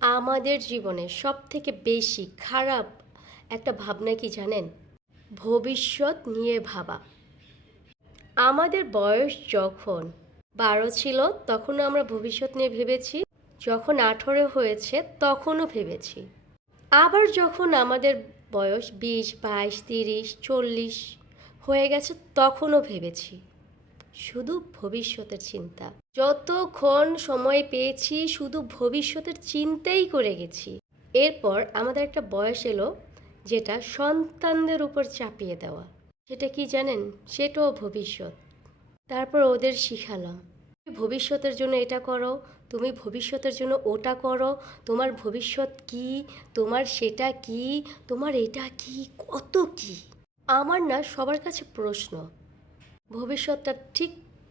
আমাদের জীবনে সবথেকে বেশি খারাপ একটা ভাবনা কি জানেন? ভবিষ্যৎ নিয়ে ভাবা। আমাদের বয়স যখন 12 ছিল তখনও আমরা ভবিষ্যৎ নিয়ে ভেবেছি, যখন 18 হয়েছে তখনও ভেবেছি। আবার যখন আমাদের বয়স 20, 22, 30, 40 হয়ে গেছে তখনও ভেবেছি। শুধু ভবিষ্যতের চিন্তা। যতক্ষণ সময় পেয়েছি শুধু ভবিষ্যতের চিন্তাই করে গেছি। এরপর আমাদের একটা বয়স এলো যেটা সন্তানদের উপর চাপিয়ে দেওয়া। সেটা কি জানেন? সেটাও ভবিষ্যৎ। তারপর ওদের শিখালাম, তুমি ভবিষ্যতের জন্য এটা করো, তুমি ভবিষ্যতের জন্য ওটা করো, তোমার ভবিষ্যৎ কি, তোমার সেটা কি, তোমার এটা কি, কত কি। আমার না সবার কাছে প্রশ্ন, ভবিষ্যৎটা ঠিক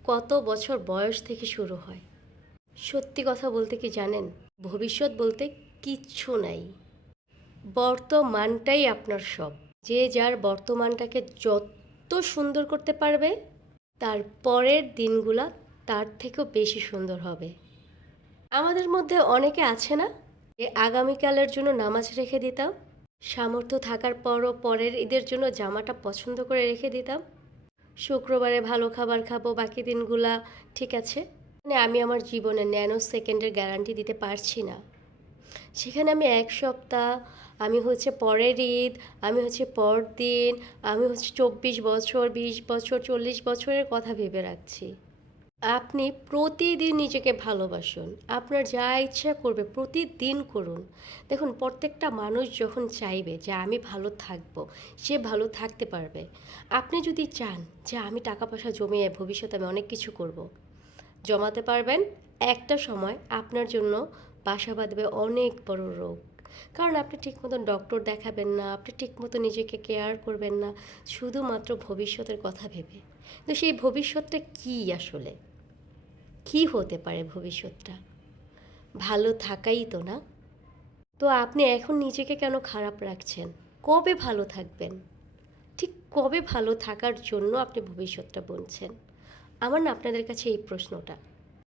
কত বছর বয়স থেকে শুরু হয়? সত্যি কথা বলতে কি জানেন, ভবিষ্যৎ বলতে কিচ্ছু নাই। বর্তমানটাই আপনার সব। যে যার বর্তমানটাকে যত সুন্দর করতে পারবে, তার পরের দিনগুলা তার থেকেও বেশি সুন্দর হবে। আমাদের মধ্যে অনেকে আছে না, যে আগামীকালের জন্য নামাজ রেখে দিতাম, সামর্থ্য থাকার পরও পরের ঈদের জন্য জামাটা পছন্দ করে রেখে দিতাম, শুক্রবারে ভালো খাবার খাবো, বাকি দিনগুলা ঠিক আছে। মানে আমি আমার জীবনে ন্যানো সেকেন্ডের গ্যারান্টি দিতে পারছি না। সেখানে আমি এক সপ্তাহ, আমি হচ্ছে পরের ঈদ, আমি হচ্ছে পরদিন, আমি হচ্ছে 24 বছর, 20 বছর, 40 বছরের কথা ভেবে রাখছি। আপনি প্রতিদিন নিজেকে ভালোবাসুন, আপনার যা ইচ্ছা করবে প্রতিদিন করুন। দেখুন, প্রত্যেকটা মানুষ যখন চাইবে যে আমি ভালো থাকবো, সে ভালো থাকতে পারবে। আপনি যদি চান যে আমি টাকা পয়সা জমিয়ে ভবিষ্যতে আমি অনেক কিছু করব, জমাতে পারবেন। একটা সময় আপনার জন্য বাসা বাঁধবে অনেক বড় রোগ। কারণ আপনি ঠিক মতন ডক্টর দেখাবেন না, আপনি ঠিক মতো নিজেকে কেয়ার করবেন না, শুধুমাত্র ভবিষ্যতের কথা ভেবে। তো সেই ভবিষ্যৎটা কী আসলে? কী হতে পারে ভবিষ্যৎটা? ভালো থাকাই তো না? তো আপনি এখন নিজেকে কেন খারাপ রাখছেন? কবে ভালো থাকবেন? ঠিক কবে ভালো থাকার জন্য আপনি ভবিষ্যৎটা বুনছেন? আমার না আপনাদের কাছে এই প্রশ্নটা।